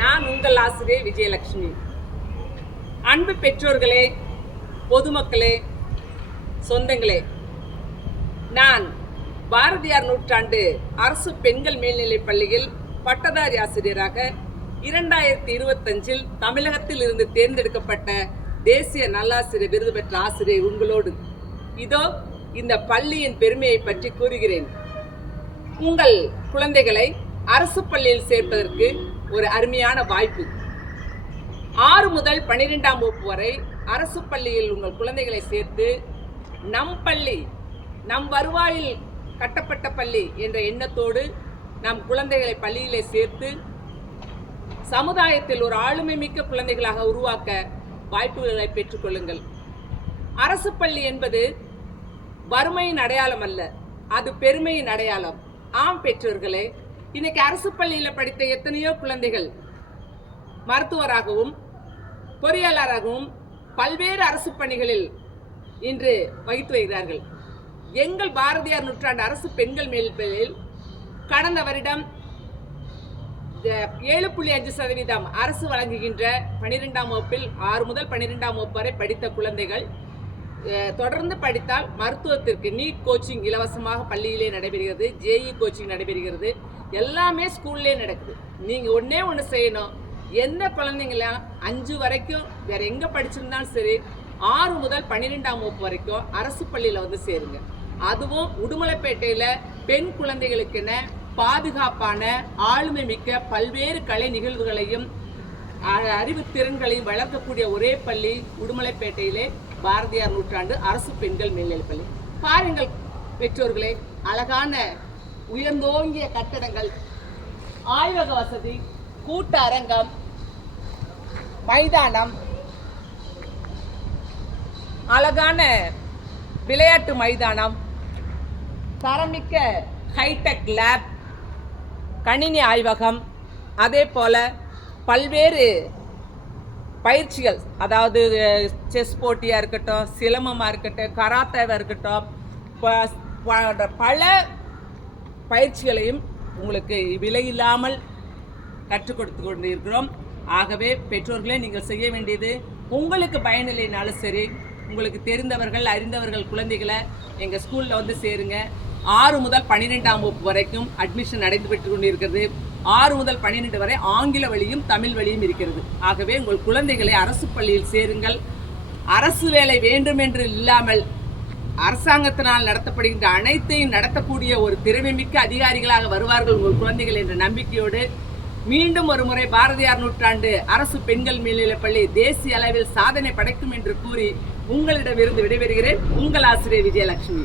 நான் உங்கள் ஆசிரியர் விஜயலட்சுமி. அன்பு பெற்றோர்களே, பொதுமக்களே, சொந்தங்களே, நான் பாரதியார் நூற்றாண்டு அரசு பெண்கள் மேல்நிலைப் பள்ளியில் பட்டதாரி ஆசிரியராக 2025 தமிழகத்தில் இருந்து தேர்ந்தெடுக்கப்பட்ட தேசிய நல்லாசிரியர் விருது பெற்ற ஆசிரியர் உங்களோடு இதோ இந்த பள்ளியின் பெருமையை பற்றி கூறுகிறேன். உங்கள் குழந்தைகளை அரசு பள்ளியில் சேர்ப்பதற்கு ஒரு அருமையான வாய்ப்பு. 6 முதல் 12ஆம் வகுப்பு வரை அரசு பள்ளியில் உங்கள் குழந்தைகளை சேர்த்து நம் பள்ளி, நம் வருவாயில் கட்டப்பட்ட பள்ளி என்ற எண்ணத்தோடு நம் குழந்தைகளை பள்ளியிலே சேர்த்து சமுதாயத்தில் ஒரு ஆளுமை மிக்க குழந்தைகளாக உருவாக்க வாய்ப்புகளை பெற்றுக்கொள்ளுங்கள். அரசு பள்ளி என்பது வறுமையின் அடையாளம் அல்ல, அது பெருமையின் அடையாளம். ஆம் பெற்றோர்களே, இன்னைக்கு அரசு பள்ளியில் படித்த எத்தனையோ குழந்தைகள் மருத்துவராகவும் பொறியாளராகவும் பல்வேறு அரசு பணிகளில் இன்று வகித்து வருகிறார்கள். எங்கள் பாரதியார் நூற்றாண்டு அரசு பெண்கள் மேல்நிலைப்பள்ளியில் கடந்த வருடம் 7.5% அரசு வழங்குகின்ற 12ஆம் வகுப்பில் 6 முதல் 12ஆம் வகுப்பு வரை படித்த குழந்தைகள் தொடர்ந்து படித்தால் மருத்துவத்திற்கு நீட் கோச்சிங் இலவசமாக பள்ளியிலே நடைபெறுகிறது, ஜேஇ கோச்சிங் நடைபெறுகிறது, எல்லாமே ஸ்கூல்லே நடக்குது. நீங்கள் ஒன்று செய்யணும். எந்த குழந்தைங்களாம் 5 வரைக்கும் வேற எங்கே படிச்சிருந்தாலும் சரி 6 முதல் 12ஆம் வகுப்பு வரைக்கும் அரசு பள்ளியில் வந்து சேருங்க. அதுவும் உடுமலைப்பேட்டையில் பெண் குழந்தைகளுக்கென பாதுகாப்பான ஆளுமை மிக்க பல்வேறு கலை நிகழ்வுகளையும் அறிவு திறன்களையும் வளர்க்கக்கூடிய ஒரே பள்ளி உடுமலைப்பேட்டையிலே பாரதியார் நூற்றாண்டு அரசு பெண்கள் மேல்நிலைப்பள்ளி. பாருங்கள் பெற்றோர்களே, அழகான உயர்ந்தோங்கிய கட்டடங்கள், ஆய்வக வசதி, கூட்ட அரங்கம், மைதானம், அழகான விளையாட்டு மைதானம், தரமிக்க ஹைடெக் லேப், கணினி ஆய்வகம், அதே போல பல்வேறு பயிற்சிகள், அதாவது செஸ் போட்டியாக இருக்கட்டும், சிலம்பமாக இருக்கட்டும், கராத்தேவாக இருக்கட்டும், பல பயிற்சிகளையும் உங்களுக்கு விலையில்லாமல் கற்றுக் கொடுத்து கொண்டு இருக்கிறோம். ஆகவே பெற்றோர்களே, நீங்கள் செய்ய வேண்டியது, உங்களுக்கு பயனில்லைனாலும் சரி, உங்களுக்கு தெரிந்தவர்கள் அறிந்தவர்கள் குழந்தைகளை எங்கள் ஸ்கூலில் வந்து சேருங்க. 6 முதல் 12ஆம் வகுப்பு வரைக்கும் அட்மிஷன் நடைபெற்று கொண்டு இருக்கிறது. 6 முதல் 12 வரை ஆங்கில வழியும் தமிழ் வழியும் இருக்கிறது. ஆகவே உங்கள் குழந்தைகளை அரசு பள்ளியில் சேருங்கள். அரசு வேலை வேண்டும் என்று இல்லாமல் அரசாங்கத்தினால் நடத்தப்படுகின்ற அனைத்தையும் நடத்தக்கூடிய ஒரு திறமைமிக்க அதிகாரிகளாக வருவார்கள் உங்கள் குழந்தைகள் என்ற நம்பிக்கையோடு மீண்டும் ஒரு முறை பாரதியார் நூற்றாண்டு அரசு பெண்கள் மேல்நிலைப்பள்ளி தேசிய அளவில் சாதனை படைக்கும் என்று கூறி உங்களிடமிருந்து விடைபெறுகிறேன். உங்கள் ஆசிரியர் விஜயலட்சுமி.